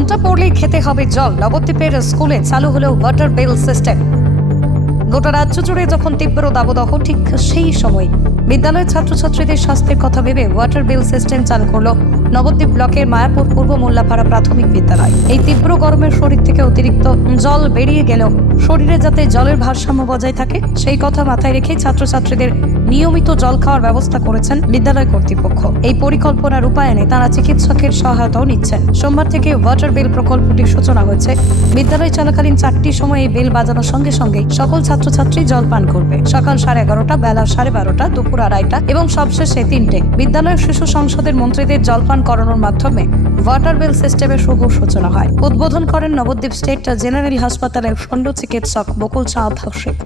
ঘণ্টা পড়লেই খেতে হবে জল। নবদ্বীপের স্কুলে চালু হলো ওয়াটার বেল সিস্টেম গোটা রাজ্য জুড়ে যখন তীব্র দাবদাহ, ঠিক সেই সময় বিদ্যালয়ের ছাত্রছাত্রীদের স্বাস্থ্যের কথা ভেবে ওয়াটার বেল সিস্টেম চালু করল নবদ্বীপ ব্লকের মায়াপুর পূর্ব মোল্লাপাড়া প্রাথমিক বিদ্যালয়। এই তীব্র গরমের শরীর থেকে অতিরিক্ত জল বেরিয়ে গেলেও শরীরে যাতে জলের ভারসাম্য বজায় থাকে, সেই কথা মাথায় রেখে ছাত্রছাত্রীদের নিয়মিত জল খাওয়ার ব্যবস্থা করেছেন বিদ্যালয় কর্তৃপক্ষ। এই পরিকল্পনা রূপায়ণে তারা চিকিৎসকের সহায়তাও নিচ্ছেন। সোমবার থেকে ওয়াটার বেল প্রকল্পটির সূচনা হয়েছে। বিদ্যালয় চলাকালীন চারটি সময় বেল বাজানোর সঙ্গে সঙ্গে সকল ছাত্রছাত্রী জল পান করবে। সকাল সাড়ে এগারোটা, বেলা সাড়ে বারোটা, দুপুর আড়াইটা এবং সবশেষে তিনটে। বিদ্যালয়ের শিশু সংসদের মন্ত্রীদের জলপান করানোর মাধ্যমে ওয়াটার বিল সিস্টেমের শুভ সূচনা হয়। উদ্বোধন করেন নবদ্বীপ স্টেট জেনারেল হাসপাতালের খণ্ড চিকিৎসক বকুল চাঁদ শেখ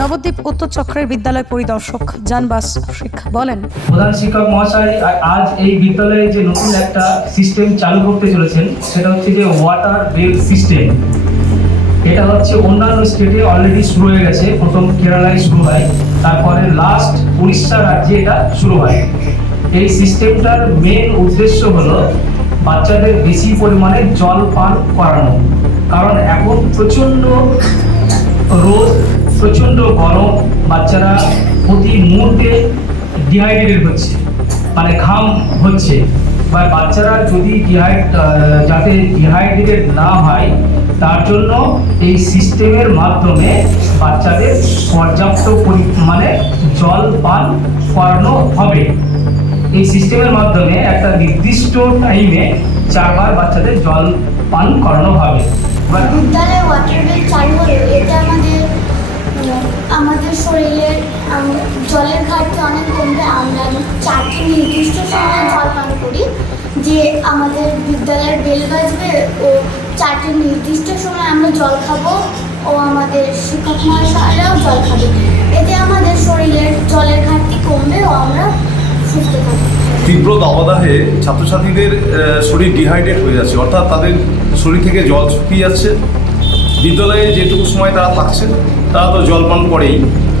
নবদ্বীপ উত্তর চক্রের বিদ্যালয় পরিদর্শক জানবাস শেখ বলেন, প্রধান শিক্ষক মহাশয়, আজ এই বিদ্যালয়ে যে নতুন একটা সিস্টেম চালু করতে চলেছেন, সেটা হচ্ছে যে ওয়াটার বেল সিস্টেম এটা হচ্ছে অন্যান্য স্টেটে অলরেডি শুরু হয়ে গেছে, প্রথম কেরালায় শুরু হয়, তারপরে লাস্ট উড়িষ্যা রাজ্যে এটা শুরু হয়। এই সিস্টেমটার মেন উদ্দেশ্য হলো বাচ্চাদের বেশি পরিমাণে জল পান করানো। কারণ এখন প্রচণ্ড রোদ, প্রচণ্ড গরম, বাচ্চারা প্রতি মুহূর্তে ডিহাইড্রেটেড হচ্ছে মানে ঘাম হচ্ছে। বা বাচ্চারা যদি ডিহাইড যাতে ডিহাইড্রেটেড না হয়, তার জন্য এই সিস্টেমের মাধ্যমে বাচ্চাদের পর্যাপ্ত পরিমাণে জল পান করানো হবে। এই সিস্টেমের মাধ্যমে একটা নির্দিষ্ট টাইমে চারবার বাচ্চাদের জল পান করানো হবে। বিদ্যালয়ে ওয়াটার বিল চালু হলো এতে আমাদের উম, আমাদের শরীরের জলের ঘাটতি অনেক কমবে। আমরা চারটি নির্দিষ্ট সময় জল পান করি যে আমাদের বিদ্যালয়ের বেল বাজবে ও চারটি নির্দিষ্ট সময় আমরা জল খাব ও আমাদের শিক্ষক মহাশয়রাও জল খাবে। এতে আমাদের শরীরের জলের ঘাটতি কমবে ও আমরা সুস্থ থাকব তীব্র দাবদাহে ছাত্রছাত্রীদের শরীর ডিহাইড্রেট হয়ে যাচ্ছে। অর্থাৎ তাদের শরীর থেকে জল শুকিয়ে যাচ্ছে। বিদ্যালয়ে যেটুকু সময় তারা থাকছে তারা তো জল পান করেই।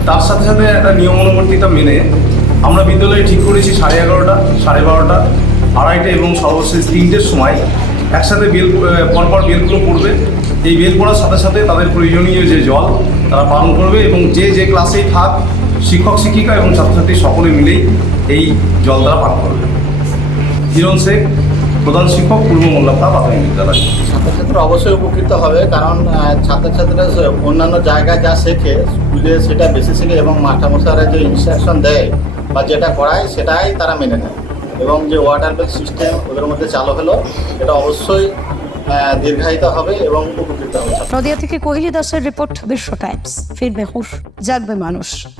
তার সাথে সাথে একটা নিয়মানুবর্তিতা মেনে আমরা বিদ্যালয়ে ঠিক করেছি সাড়ে এগারোটা, সাড়ে বারোটা, আড়াইটা এবং সর্বশেষ তিনটের সময় একসাথে বেল পরপর বেলগুলো পড়বে। এই বেল পড়ার সাথে সাথে তাদের প্রয়োজনীয় যে জল তারা পালন করবে এবং যে যে ক্লাসেই থাক, শিক্ষক, শিক্ষিকা এবং ছাত্রছাত্রী সকলে মিলেই এই জল তারা পান করবে। হিরণ শেখ প্রধান শিক্ষক পূর্ব মোল্লাপাড়া প্রাথমিক বিদ্যালয়। ছাত্রছাত্রীরা অবশ্যই উপকৃত হবে কারণ ছাত্রছাত্রীরা অন্যান্য জায়গায় যা শেখে স্কুলে সেটা বেশি শেখে এবং মাস্টারমশাইরা যে ইনস্ট্রাকশন দেয় বা যেটা করায় সেটাই তারা মেনে নেয়। এবং যে ওয়াটার বেল সিস্টেম ওদের মধ্যে চালু হলো এটা অবশ্যই দীর্ঘায়িত হবে এবং উপকৃত হবে। নদিয়া থেকে কোহলি দাসের রিপোর্ট বিশ্ব টাইমস। ফিরবে হুশ জাগবে মানুষ।